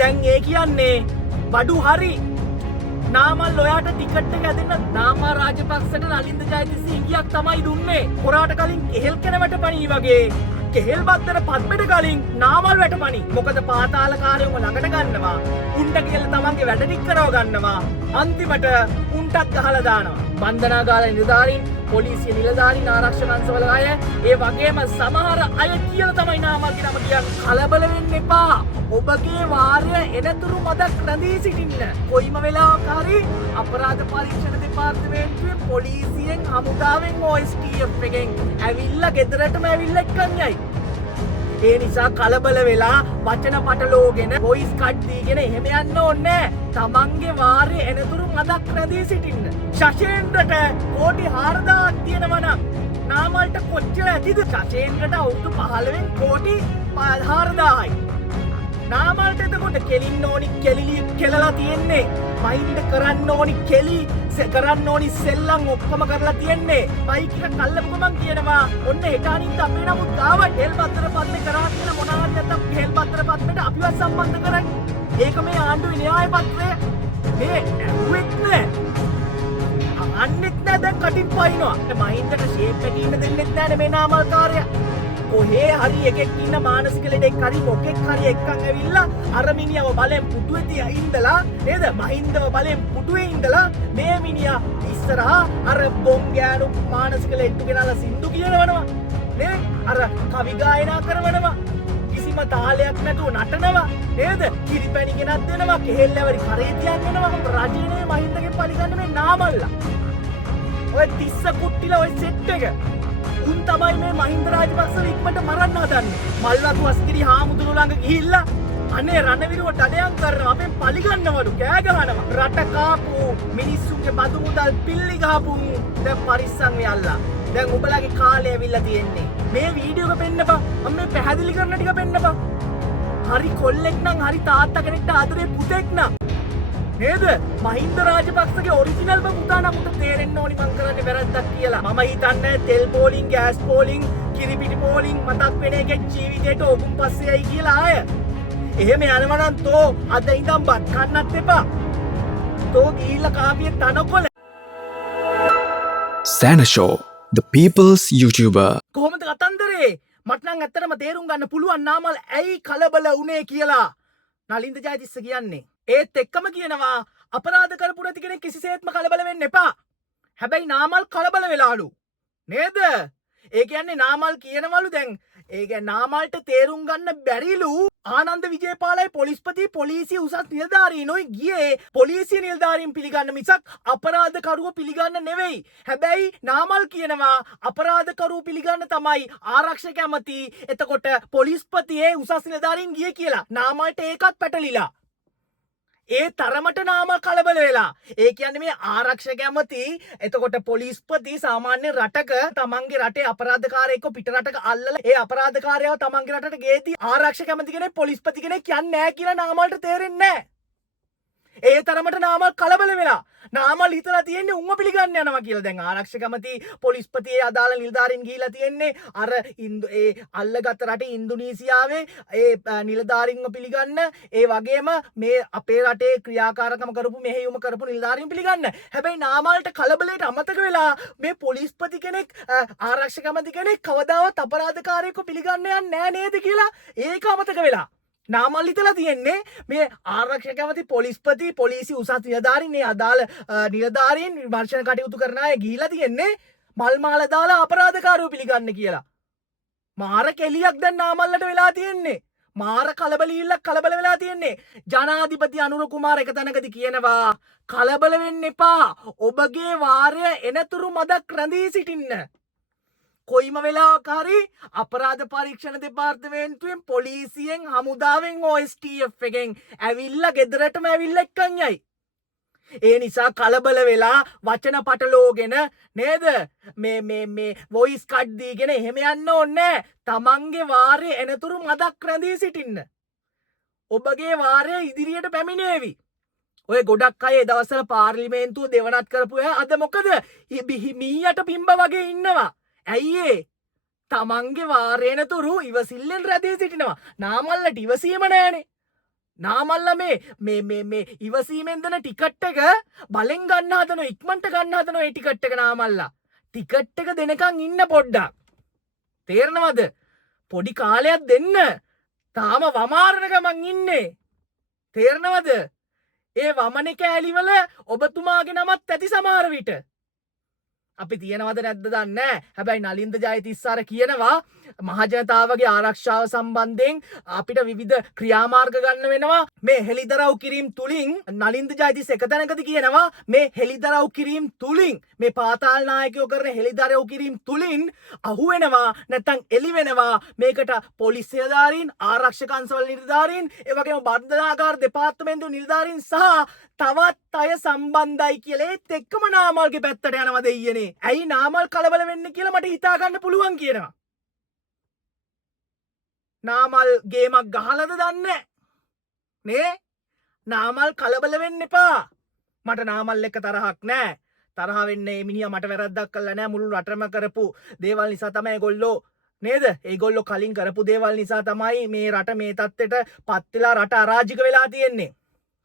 දැන් ඒ කියන්නේ බඩු හරි. නාමල් ඔයාට ටිකට් එක ඇදෙන්න නාමා රාජපක්ෂට නලින්ද ජයතිස්ස ඉඟියක් තමයි දුන්නේ. හොරාට කලින් කෙහෙල් කැනවට පණී වගේ. කෙහෙල් බද්දට පත්මෙට කලින් නාමල් වැටපණි. මොකද පාතාලකාරයෝම ළඟට ගන්නවා. උන්ට කියලා තමන්ගේ වැඩ ටික කරව ගන්නවා. අන්තිමට උන්ටත් ගහලා දානවා. බන්ධනාගාර නිලධාරීන්, පොලිසිය නිලධාරීන්, ආරක්ෂක අංශවල අය, ඒ වගේම සමහර අය කියලා තමයි නාමල්ගේ නම කියන්නේ. කලබල වෙන්න එපා. ඔබගේ වාරය එනතුරු මදක් රැඳී සිටින්න. කොයිම වෙලාවක හරි අපරාධ පරීක්ෂණ දෙපාර්තමේන්තුවේ පොලිසියෙන් හමුදාවෙන් OSTF එකෙන් ඇවිල්ලා ගෙදරටම ඇවිල්ලා එක්කන් යයි. ඒ නිසා කලබල වෙලා වචන පටලෝගෙන වොයිස් කට් දීගෙන එහෙම යන්න ඕනේ. තමන්ගේ වාරය එනතුරු මදක් රැඳී සිටින්න. ශෂේන්ද්‍රට කෝටි 4000ක් තියෙනවා නම් නාමල්ට කොච්චර ඇතිද? ශෂේන්ද්‍රට අවුරුදු 15න් කෝටි 4000යි. නාමල්ට එතකොට කෙලින්න ඕනි කෙලිලි කෙලලා තියෙන්නේ. මහින්ද කරන්න ඕනි කරන්න ඕනි සෙල්ලම් ඔක්කොම කරලා තියෙන්නේ. බයික් එක කල්ලපු ගමන් කියනවා ඔන්න හෙට අනිත් අපේ නමුත් ගාව හෙල් බත්තර පත්නේ කරා කියලා මොනවා හරි නැත්තම් හෙල් බත්තර පත්නේට අපිවත් සම්බන්ධ කරන්නේ. ඒක මේ ආණ්ඩුවේ න්‍යාය පත්‍රය. මේ ඇහුවෙත් නෑ. අහන්නෙත් නෑ දැන් කටින් පයින්නවා. මහින්දට ෂේප් එකේ ඉන්න දෙන්නෙත් නෑනේ මේ නාමල් කාර්යය. කොහේ හරි එකෙක් ඉන්න මානසික ලෙඩෙක් හරි මොකෙක් හරි එක්කන් ඇවිල්ලා අර මිනිහව බලෙන් පුටුවේ ඉඳලා නේද මහින්දව බලෙන් පුටුවේ ඉඳලා මේ මිනිහා ඉස්සරහා අර බොංගෑනු මානසික ලෙඩු ගෙනලා සින්දු කියනවනවා නේ අර කවි ගායනා කරනවා කිසිම තාලයක් නැතුව නටනවා නේද කිරිපැණි ගෙනත් දෙනවා කෙහෙල්ලවරි කරේ තියන් වෙනවා රජිනේ මහින්දගෙන් පරිගන්න මේ නාමල්ලා ඔය තිස්ස කුට්ටිලා ඔය සෙට් එක උන් තමයි මේ මහින්ද රාජපක්ෂව ඉක්මනට මරන්න හදන්නේ. මල්වතු අස්කිරි හාමුදුරුවෝ ළඟ ගිහිල්ලා අනේ රණවිරුව ඩඩයන් කරනවා අපෙන් පලිගන්නවලු කෑ ගහනවා. රට කාපු මිනිස්සුන්ගේ බදු මුදල් පිල්ලි ගහපු දැන් පරිස්සම් වෙයල්ලා. දැන් උඹලගේ කාලේ ඇවිල්ලා තියෙන්නේ. මේ වීඩියෝ එක පෙන්නපන්. මම මේ පැහැදිලි කරන ටික පෙන්නපන්. හරි කොල්ලෙක් නම් හරි තාත්තා කෙනෙක්ට ආදරේ පුතෙක් නම් නේද මහින්ද රාජපක්ෂගේ ඔරිජිනල් පුතා නම් උට තේරෙන්න ඕනි මං කරන්නේ වැරද්දක් කියලා. මම හිතන්නේ තෙල් පෝලිං, ගෑස් පෝලිං, කිරිපිටි පෝලිං මතක් වෙන එකේ ජීවිතේට ඔබුන් පස්සේයි කියලා ආය. එහෙම යනවා නම් තෝ අද ඉඳන් බත් කන්නත් එපා. තෝ ගිහිල්ලා කාපියේ තනකොළ. Sanashow, the people's YouTuber. කොහොමද කතන්දරේ? මට නම් ඇත්තටම තේරුම් ගන්න පුළුවන් නාමල් ඇයි කලබල වුනේ කියලා. නලින්ද ජයතිස්ස කියන්නේ ඒත් එක්කම කියනවා අපරාධ කරපු නැති කෙනෙක් කිසිසේත්ම කලබල වෙන්න එපා. හැබැයි නාමල් කලබල වෙලාලු. නේද? ඒ කියන්නේ නාමල් කියනවලු දැන් ඒක නාමල්ට තේරුම් ගන්න බැරිලු ආනන්ද විජේපාලයි පොලිස්පති පොලිසිය උසස් නිලධාරීනොයි ගියේ පොලිසිය නිලධාරීන් පිළිගන්න මිසක් අපරාධකරුවෝ පිළිගන්න නෙවෙයි. හැබැයි නාමල් කියනවා අපරාධකරුවෝ පිළිගන්න තමයි ආරක්ෂක ඇමති එතකොට පොලිස්පතියේ උසස් නිලධාරීන් ගියේ කියලා. නාමල්ට ඒකත් පැටලිලා. ඒ තරමට නාමල් කලබල වෙලා. ඒ කියන්නේ මේ ආරක්ෂක ඇමති එතකොට පොලිස්පති සාමාන්‍ය රටක තමන්ගේ රටේ අපරාධකාරයෙක්ව පිට රටක අල්ලලා ඒ අපරාධකාරයව තමන්ගේ රටට ගේති ආරක්ෂක ඇමති කෙනෙක් පොලිස්පති කෙනෙක් කියන්නේ නැහැ කියලා නාමල්ට තේරෙන්නේ නැහැ. ඒ තරමට නාමල් කලබල වෙලා. නාමල් හිතලා තියෙන්නේ උන්ව පිළිගන්න යනවා කියලා. දැන් ආරක්ෂක ඇමති පොලිස්පතියේ අදාළ නිලධාරීන් ගිහිලා තියෙන්නේ අර ඒ අල්ලගත් රටේ ඉන්දුනීසියාවේ ඒ නිලධාරීන්ව පිළිගන්න ඒ වගේම මේ අපේ රටේ ක්‍රියාකාරකම කරපු මෙහෙයුම කරපු නිලධාරීන් පිළිගන්න. හැබැයි නාමල්ට කලබලයට අමතක වෙලා මේ පොලිස්පති කෙනෙක් ආරක්ෂක ඇමති කෙනෙක් කවදාවත් අපරාධකාරයෙක්ව පිළිගන්න යන්නේ නැහැ නේද කියලා ඒක අමතක වෙලා. නාමල් හිතලා තියෙන්නේ මේ ආරක්ෂක ඇමති පොලිස්පති පොලිසිය උසස් නිලධාරීන් මේ අදාළ නිලධාරීන් විමර්ශන කටයුතු කරන අය ගිහිලා තියෙන්නේ මල් මාල දාලා අපරාධකාරයෝ පිළිගන්න කියලා. මාර කෙලියක් දැන් නාමල්ලට වෙලා තියෙන්නේ. මාර කලබලීල්ලක් කලබල වෙලා තියෙන්නේ. ජනාධිපති අනුර කුමාර එක තැනකදී කියනවා කලබල වෙන්න එපා. ඔබගේ වාරය එනතුරු මදක් රැඳී සිටින්න. කොයිම වෙලාවක හරි අපරාධ පරීක්ෂණ දෙපාර්තමේන්තුවෙන් පොලිසියෙන් හමුදාවෙන් OSTF එකෙන් ඇවිල්ලා ගෙදරටම ඇවිල්ලා එක්කන් යයි. ඒ නිසා කලබල වෙලා වචන පටලෝගෙන නේද මේ වොයිස් කට් දීගෙන එහෙම යන්න ඕනේ. තමන්ගේ වාරය එනතුරු මදක් රැඳී සිටින්න. ඔබගේ වාරය ඉදිරියට පැමිණේවි. ඔය ගොඩක් අය දවස්වල පාර්ලිමේන්තුව දෙවනත් කරපු අය අද මොකද මීයට පිම්බ වගේ ඉන්නවා. ඇයි තමන්ගේ වාරේනතුරු ඉවසිල්ලෙන් රැඳී සිටිනවා. නාමල්ලට ඉවසීම නෑනේ. නාමල්ලා මේ ඉවසීමෙන් දෙන ටිකට් එක බලෙන් ගන්න හදනවා ඉක්මනට ගන්න හදනවා ඒ ටිකට් එක නාමල්ලා. ටිකට් එක දෙනකන් ඉන්න පොඩ්ඩක්. තේරෙනවද? පොඩි කාලයක් දෙන්න. තාම වමාරන ගමන් ඉන්නේ. තේරෙනවද? ඒ වමනේ කෑලිවල ඔබතුමාගේ නමත් ඇති සමහර විට. අපි තියෙනවද නැද්ද දන්නේ නැහැ. හැබැයි නලින්ද ජයතිස්ස අර කියනවා මහජනතාවගේ ආරක්ෂාව සම්බන්ධයෙන් අපිට විවිධ ක්‍රියාමාර්ග ගන්න වෙනවා. මේ හෙලිදරව් කිරීම තුලින් නලින්ද ජයතිස්ස එක තැනකදී කියනවා මේ හෙලිදරව් කිරීම තුලින් මේ පාතාල් නායකයෝ කරන හෙලිදරව් කිරීම තුලින් අහු වෙනවා නැත්නම් එළි වෙනවා මේකට පොලිස් නිලධාරීන් ආරක්ෂක අංශවල නිලධාරීන් ඒ වගේම බන්ධනාගාර දෙපාර්තමේන්තු නිලධාරීන් සහ තවත් අය සම්බන්ධයි කියලා ඒත් එක්කම නාමල්ගේ පැත්තට යනවා දෙයියනේ. ඇයි නාමල් කලබල වෙන්නේ කියලා මට හිතා ගන්න පුළුවන් කියනවා. නාමල් ගේමක් ගහලද දන්නේ නේ? නාමල් කලබල වෙන්න එපා. මට නාමල් එක්ක තරහක් නැහැ. තරහ වෙන්නේ මේ මිනිහා මට වැරද්දක් කළා නෑ මුළු රටම කරපු දේවල් නිසා තමයි ඒගොල්ලෝ නේද? ඒගොල්ලෝ කලින් කරපු දේවල් නිසා තමයි මේ රට මේ තත්ත්වයට පත් වෙලා රට අරාජික වෙලා තියෙන්නේ.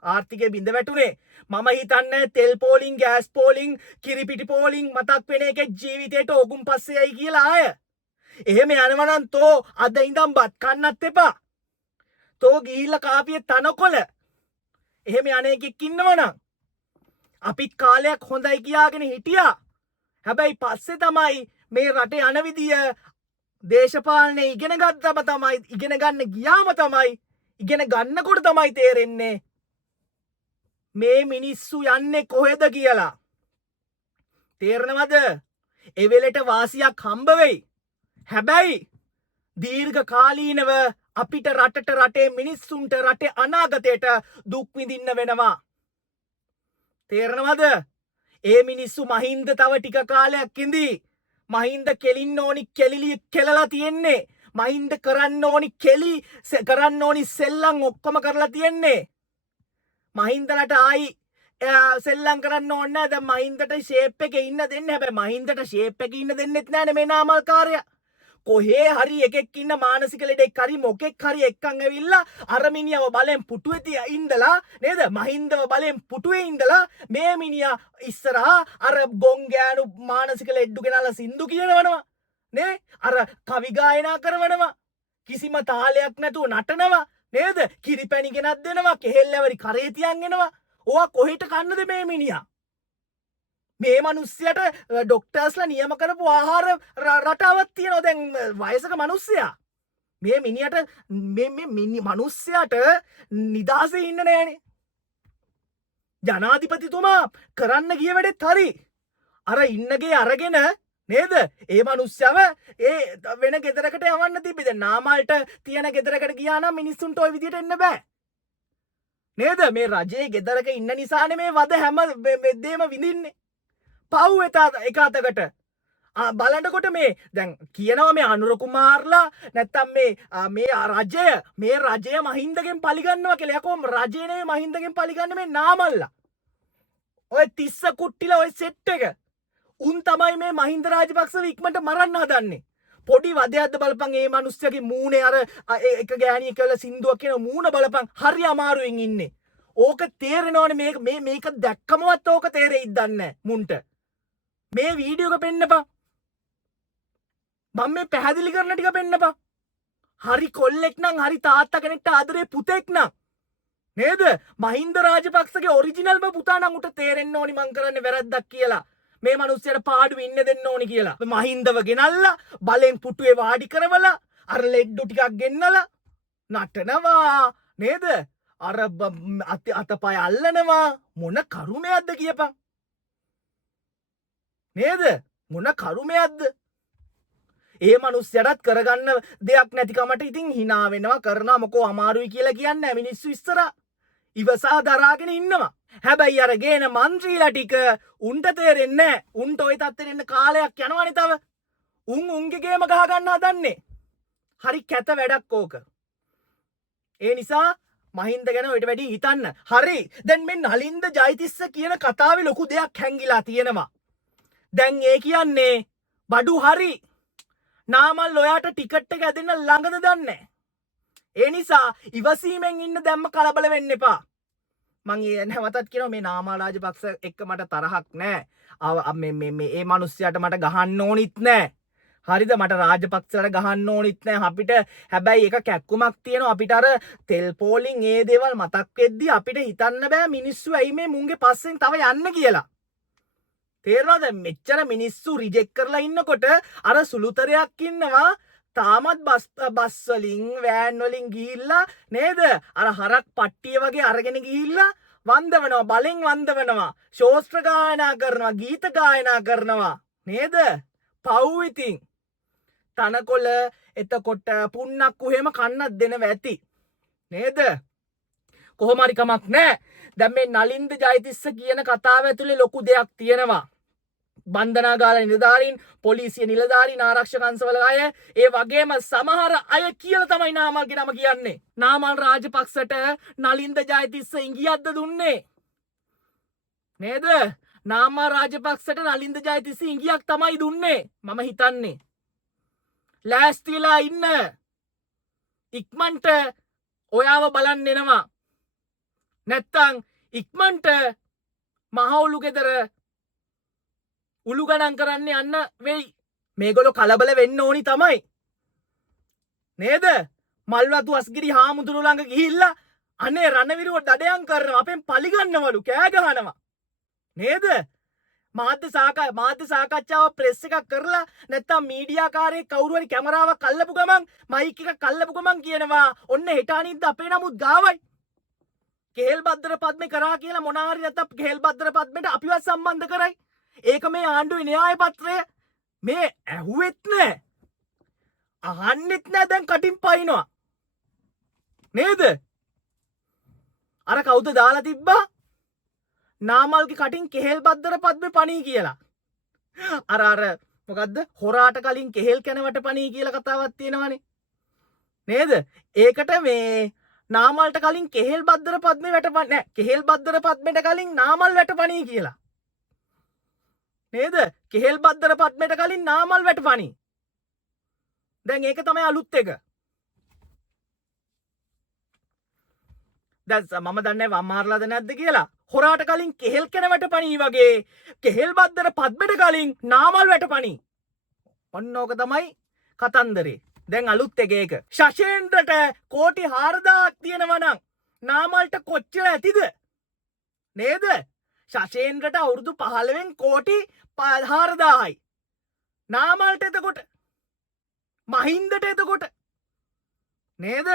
ආර්ථිකය බිඳ වැටුනේ. මම හිතන්නේ තෙල් පෝලිං ගෑස් පෝලිං කිරිපිටි පෝලිං මතක් වෙන එකේ ජීවිතේට ඕගුම් පස්සේයි කියලා ආය. එහෙම යනවා නම් තෝ අද ඉඳන් බත් කන්නත් එපා. තෝ ගිහිල්ලා කාපියේ තනකොළ. එහෙම යන්නේකෙක් ඉන්නවනම් අපිත් කාලයක් හොඳයි කියාගෙන හිටියා. හැබැයි පස්සේ තමයි මේ රටේ යන විදිය දේශපාලනේ ඉගෙන ගත්තම තමයි ඉගෙන ගන්න ගියාම තමයි ඉගෙන ගන්නකොට තමයි තේරෙන්නේ මේ මිනිස්සු යන්නේ කොහෙද කියලා. තේරෙනවද? ඒ වෙලෙට වාසියක් හම්බ වෙයි. හැබැයි දීර්ඝ කාලීනව අපිට රටට රටේ මිනිස්සුන්ට රටේ අනාගතයට දුක් විඳින්න වෙනවා. තේරෙනවද? ඒ මිනිස්සු මහින්ද තව ටික කාලයක් ඉඳී. මහින්ද කෙලින්න ඕනි කෙලිලි කෙලලා තියෙන්නේ. මහින්ද කරන්න ඕනි කරන්න ඕනි සෙල්ලම් ඔක්කොම කරලා තියෙන්නේ. මහින්දලට ආයි සෙල්ලම් කරන්න ඕනේ නැහැ. දැන් මහින්දට ෂේප් එකේ ඉන්න දෙන්න. හැබැයි මහින්දට ෂේප් එකේ ඉන්න දෙන්නෙත් නැහැ මේ නාමල්කාරයා. කොහේ හරි එකෙක් ඉන්න මානසික ලෙඩෙක් හරි මොකෙක් හරි එක්කන් ඇවිල්ලා අර මිනිහව බලෙන් පුටුවේ ඉඳලා නේද? මහින්දව බලෙන් පුටුවේ ඉඳලා මේ මිනිහා ඉස්සරහා අර බොංගෑනු මානසික ලෙඩ්ඩු ගෙනලා සින්දු කියනවනවා නේ? අර කවි ගායනා කරවනවා. කිසිම තාලයක් නැතුව නටනවා නේද? කිරිපැණි ගෙනත් දෙනවා. කෙහෙල්ලවරි කරේ තියන් එනවා. ඕවා කොහෙට කන්නද මේ මිනිහා? මේ මිනිස්සයාට ඩොක්ටර්ස්ලා නියම කරපු ආහාර රටාවක් තියෙනවා. දැන් වයසක මිනිස්සයා මේ මිනිහට මේ මිනිස්සයාට නිදාසේ ඉන්න නෑනේ. ජනාධිපතිතුමා කරන්න ගිය වැඩෙත් හරි. අර ඉන්නගේ අරගෙන නේද? ඒ මිනිස්සයව ඒ වෙන ගෙදරකට යවන්න තිබ්බේ. දැන් නාමල්ට තියෙන ගෙදරකට ගියා නම් මිනිස්සුන්ට ওই විදියට එන්න බෑ. නේද? මේ රජයේ ගෙදරක ඉන්න නිසානේ මේ වද හැම දෙයක්ම විඳින්නේ. පව් එක අතකට බලන්නකොට මේ දැන් කියනවා මේ අනුර කුමාරලා නැත්තම් මේ රජය මහින්දගෙන් පලිගන්නවා කියලා. යකෝ රජය නෙවෙයි මහින්දගෙන් පලිගන්නේ මේ නාමල්ලා. ඔය තිස්ස කුට්ටිලා ඔය සෙට් එක. උන් තමයි මේ මහින්ද රාජපක්ෂව ඉක්මනට මරන්න හදන්නේ. පොඩි වදයක්ද බලපන් මේ මිනිස්සගේ මූණේ අර එක ගෑණිය කියලා සින්දුවක් කියන මූණ බලපන්. හරි අමාරුවෙන් ඉන්නේ. ඕක තේරෙනවනේ මේක දැක්කමවත් ඕක තේරෙයිද දන්නේ නැහැ මුන්ට. මේ වීඩියෝ එක පෙන්නපන්. මම මේ පැහැදිලි කරන ටික පෙන්නපන්. හරි කොල්ලෙක් නම් හරි තාත්තා කෙනෙක්ට ආදරේ පුතෙක් නම් නේද? මහින්ද රාජපක්ෂගේ ඔරිජිනල්ම පුතා නම් උට තේරෙන්න ඕනි මං කරන්නේ වැරද්දක් කියලා. මේ මිනිස්සයාට පාඩුව ඉන්න දෙන්න ඕනි කියලා. මහින්දව ගෙනල්ලා බලෙන් පුටුවේ වාඩි කරවලා අර ලෙඩ්ඩු ටිකක් ගෙන්නලා නටනවා නේද? අර අතපය අල්ලනවා. මොන කරුමයක්ද කියපන්. නේද? මොන කරුමයක්ද? ඒ මිනිස්සයාට කරගන්න දෙයක් නැතිකමට ඉතින් hina වෙනවා කරනවා මොකෝ අමාරුයි කියලා කියන්නේ මිනිස්සු ඉස්සරහා ඉවසා දරාගෙන ඉන්නවා. හැබැයි අර ගේන മന്ത്രിලා ටික උන්ට තේරෙන්නේ නැහැ. උන්ට ওই තත්ත්වෙට එන්න කාලයක් යනවනේ තව. උන්ගේ ගේම ගහ ගන්න හදන්නේ. හරි කැත වැඩක් ඕක. ඒ නිසා මහින්ද ගැන ඔයිට වැඩි හිතන්න. හරි. දැන් මේ නලින්ද ජයතිස්ස කියන කතාවේ ලොකු දෙයක් හැංගිලා තියෙනවා. දැන් ඒ කියන්නේ බඩු හරි. නාමල් ඔයාට ටිකට් එක ඇදෙන්න ළඟද දන්නේ. ඒ නිසා ඉවසීමෙන් ඉන්න දැම්ම කලබල වෙන්න එපා. මං නැවතත් කියනවා මේ නාමල් රාජපක්ෂ එක්ක මට තරහක් නෑ. මේ මිනිස්සයාට මට ගහන්න ඕනිත් නෑ. හරිද මට රාජපක්ෂලට ගහන්න ඕනිත් නෑ. අපිට හැබැයි එක කැක්කුමක් තියෙනවා. අපිට අර තෙල් පෝලිං ඒ දේවල් මතක් වෙද්දි අපිට හිතන්න බෑ මිනිස්සු ඇයි මේ මුන්ගේ පස්සෙන් තව යන්න කියලා. තේරෙනවද? මෙච්චර මිනිස්සු රිජෙක්ට් කරලා ඉන්නකොට අර සුළුතරයක් ඉන්නවා තාමත් බස් වලින් වෑන් වලින් ගිහිල්ලා නේද? අර හරක් පට්ටිය වගේ අරගෙන ගිහිල්ලා වන්දවනවා, බලෙන් වන්දවනවා, ශෝස්ත්‍ර ගායනා කරනවා, ගීත ගායනා කරනවා නේද? පව් ඉතින් තනකොළ එතකොට පුන්නක්කු එහෙම කන්නත් දෙනවා ඇති නේද? කොහොම හරි කමක් නැහැ. දැන් මේ නලින්ද ජයතිස්ස කියන කතාව ඇතුලේ ලොකු දෙයක් තියෙනවා. බන්ධනාගාර නිලධාරීන්, පොලිසිය නිලධාරීන්, ආරක්ෂක අංශවල අය, ඒ වගේම සමහර අය කියලා තමයි නාමල්ගේ නම කියන්නේ. නාමල් රාජපක්ෂට නලින්ද ජයතිස්ස ඉංගියක්ද දුන්නේ නේද? නාමල් රාජපක්ෂට නලින්ද ජයතිස්ස ඉංගියක් තමයි දුන්නේ මම හිතන්නේ. ලෑස්තිලා ඉන්න. ඉක්මනට ඔයාව බලන්න එනවා. නැත්තං ඉක්මනට මහවුලු ගෙදර උළු ගණන් කරන්න යන්න වෙයි. මේගොල්ලෝ කලබල වෙන්න ඕනි තමයි නේද? මල්වතු අස්ගිරි හාමුදුරු ළඟ ගිහිල්ලා අනේ රණවිරුව දඩයන් කරනවා, අපෙන් පලිගන්නවලු, කෑ ගහනවා නේද? මාධ්‍ය සාකච්ඡාව ප්‍රෙස් එකක් කරලා නැත්තම් මීඩියා කාරයෙක් කවුරු හරි කැමරාවක් අල්ලපු ගමන්, මයික් එකක් අල්ලපු ගමන් කියනවා ඔන්න හෙට අනිද්දා අපේ නමුත් ගාවයි. කෙහෙල් බද්දර පද්මේ කරා කියලා මොනාරි නැත්තම් කෙහෙල් බද්දර පද්මේට අපිවත් සම්බන්ධ කරයි. ඒක මේ ආණ්ඩුවේ න්‍යාය පත්‍රය මේ ඇහුවෙත් නෑ, අහන්නෙත් නෑ, දැන් කටින් පයින්නවා නේද? අර කවුද දාලා තිබ්බා නාමල්ගේ කටින් කෙහෙල් බද්දර පද්මේ පණී කියලා. අර මොකද්ද හොරාට කලින් කෙහෙල් කැනවට පණී කියලා කතාවක් තියෙනවනේ නේද? ඒකට මේ නාමල්ට කලින් කෙහෙල් බද්දර පද්මේ වැටපන්නේ නෑ, කෙහෙල් බද්දර පද්මේට කලින් නාමල් වැටපණී කියලා නේද? කෙහෙල් බද්දර පද්මේට කලින් නාමල් වැටපණී. දැන් ඒක තමයි අලුත් එක. දැන් මම දන්නේ වම්මාරලාද නැද්ද කියලා. හොරාට කලින් කෙහෙල් කන වැටපණී වගේ කෙහෙල් බද්දර පද්මේට කලින් නාමල් වැටපණී. ඔන්න ඕක තමයි කතන්දරේ. දැන් අලුත් එක ඒක. ශෂේන්ද්‍රට කෝටි 4000ක් තියෙනවා නම් නාමල්ට කොච්චර ඇතිද නේද? ශෂේන්ද්‍රට අවුරුදු 15න් කෝටි 4000යි. නාමල්ට එතකොට මහින්දට එතකොට නේද?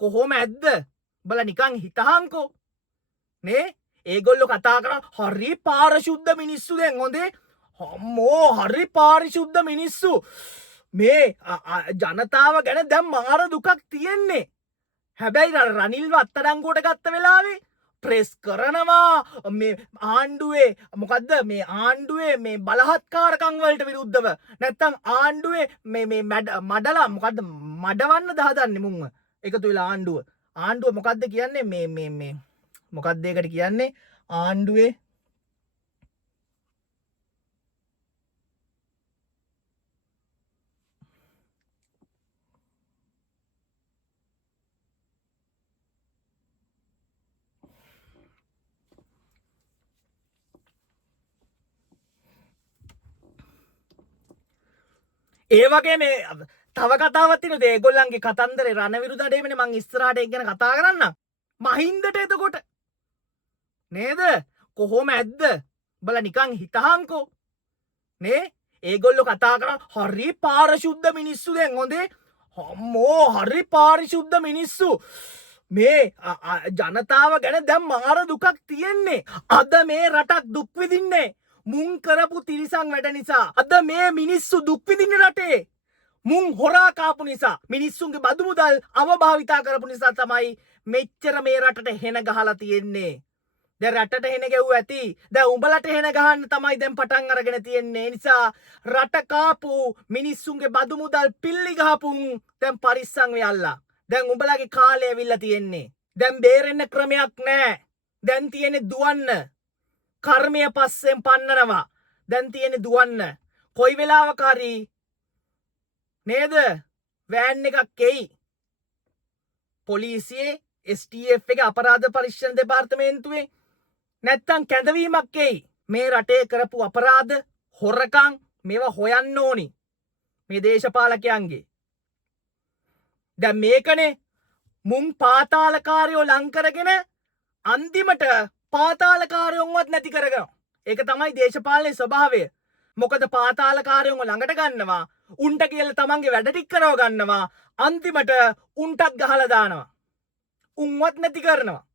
කොහොම ඇද්ද? බල නිකන් හිතහන්කෝ නේ. ඒගොල්ලෝ කතා කරා හරි පාරිශුද්ධ මිනිස්සු. දැන් හොඳේ අම්මෝ හරි පාරිශුද්ධ මිනිස්සු. මේ ජනතාව ගැන දැන් මාර දුකක් තියෙන්නේ. හැබැයි රනිල්ව අත්අඩංගුවට ගත්ත වෙලාවේ ප්‍රෙස් කරනවා මේ ආණ්ඩුවේ මොකද්ද මේ ආණ්ඩුවේ මේ බලහත්කාරකම් වලට විරුද්ධව, නැත්තම් ආණ්ඩුවේ මේ මඩලා මොකද්ද මඩවන්න දහදන්නේ මුන්ව එකතු වෙලා ආණ්ඩුව මොකද්ද කියන්නේ මේ මොකක්ද ඒකට කියන්නේ ආණ්ඩුවේ ඒ වගේ මේ තව කතාවක් තියෙනවා. ඒගොල්ලන්ගේ කතන්දරේ රණවිරු දඩේමනේ. මං ඉස්සරහට ඒක ගැන කතා කරන්නම්. මහින්දට එතකොට නේද? කොහොම ඇද්ද? බල නිකන් හිතහන්කෝ නේ. ඒගොල්ලෝ කතා කරා හරි පාරිශුද්ධ මිනිස්සු. දැන් හොඳේ අම්මෝ හරි පාරිශුද්ධ මිනිස්සු. මේ ජනතාව ගැන දැන් මාර දුකක් තියෙන්නේ. අද මේ රටක් දුක් විඳින්නේ මුන් කරපු තිරිසන් වැඩ නිසා. අද මේ මිනිස්සු දුක් විඳින්න රටේ මුන් හොරා කාපු නිසා, මිනිස්සුන්ගේ බදු මුදල් අවභාවිතා කරපු නිසා තමයි මෙච්චර මේ රටට හෙන ගහලා තියෙන්නේ. දැන් රටට හෙන ගැව්ව ඇති. දැන් උඹලට හෙන ගහන්න තමයි දැන් පටන් අරගෙන තියෙන්නේ. ඒ නිසා රට කාපු මිනිස්සුන්ගේ බදු මුදල් පිල්ලි ගහපුන් දැන් පරිස්සම් වෙයල්ලා. දැන් උඹලගේ කාලය ඇවිල්ලා තියෙන්නේ. දැන් බේරෙන්න ක්‍රමයක් නැහැ. දැන් තියෙන්නේ දුවන්න. කර්මය පස්සෙන් පන්නනවා. දැන් තියෙන්නේ දුවන්න. කොයි වෙලාවක හරි නේද? වෑන් එකක් එයි. පොලිසියේ STF එක අපරාධ පරීක්ෂණ දෙපාර්තමේන්තුවේ නැත්තම් කැඳවීමක් එයි. මේ රටේ කරපු අපරාධ හොරකම් මේවා හොයන්න ඕනි මේ දේශපාලකයන්ගේ. දැන් මේකනේ මුන් පාතාලකාරයෝ ලං කරගෙන අන්තිමට පාතාලකාරයොන්වත් නැති කරගනවා. ඒක තමයි දේශපාලනයේ ස්වභාවය. මොකද පාතාලකාරයොන්ව ළඟට ගන්නවා, උන්ට කියලා තමන්ගේ වැඩ ටික කරව ගන්නවා, අන්තිමට උන්ටත් ගහලා දානවා. උන්වත් නැති කරනවා.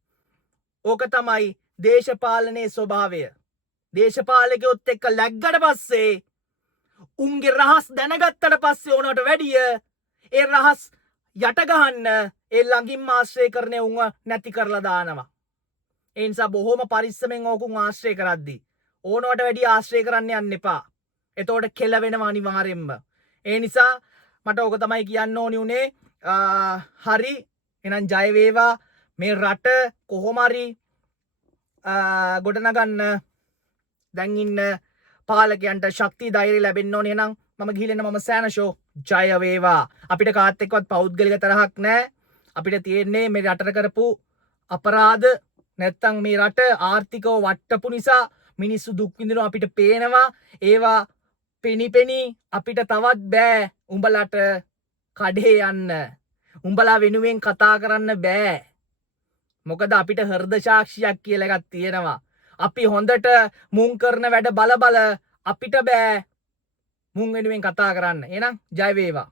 ඕක තමයි දේශපාලනයේ ස්වභාවය. දේශපාලකයොත් එක්ක läග්ගට පස්සේ උන්ගේ රහස් දැනගත්තට පස්සේ ඕනට වැඩිය ඒ රහස් යට ගහන්න ඒ ළඟින්ම ආශ්‍රය කරන උන්ව නැති කරලා දානවා. ඒ නිසා බොහොම පරිස්සමෙන් ඕකුන් ආශ්‍රය කරද්දී ඕනවට වැඩිය ආශ්‍රය කරන්න යන්න එපා. එතකොට කෙලවෙනවා අනිවාර්යෙන්ම. ඒ නිසා මට ඕක තමයි කියන්න ඕනි උනේ. හරි එහෙනම් ජය වේවා. මේ රට කොහොම හරි ගොඩනගන්න දැන් ඉන්න පාලකයන්ට ශක්තිය ධෛර්යය ලැබෙන්න ඕනේ. එහෙනම් මම ගිහින් එන්න. මම සෑනෂෝ. ජය වේවා. අපිට කාත් එක්කවත් පෞද්ගලික තරහක් නැහැ. අපිට තියෙන්නේ මේ රටට කරපු අපරාධ නැත්තම් මේ රට ආර්ථිකව වට්ටපු නිසා මිනිස්සු දුක් විඳිනවා අපිට පේනවා. ඒවා පෙනි අපිට තවත් බෑ උඹලට කඩේ යන්න. උඹලා වෙනුවෙන් කතා කරන්න බෑ. මොකද අපිට හෘද සාක්ෂියක් කියලා එකක් තියෙනවා. අපි හොඳට මුන් කරන වැඩ බල අපිට බෑ මුන් වෙනුවෙන් කතා කරන්න. එහෙනම් ජය වේවා.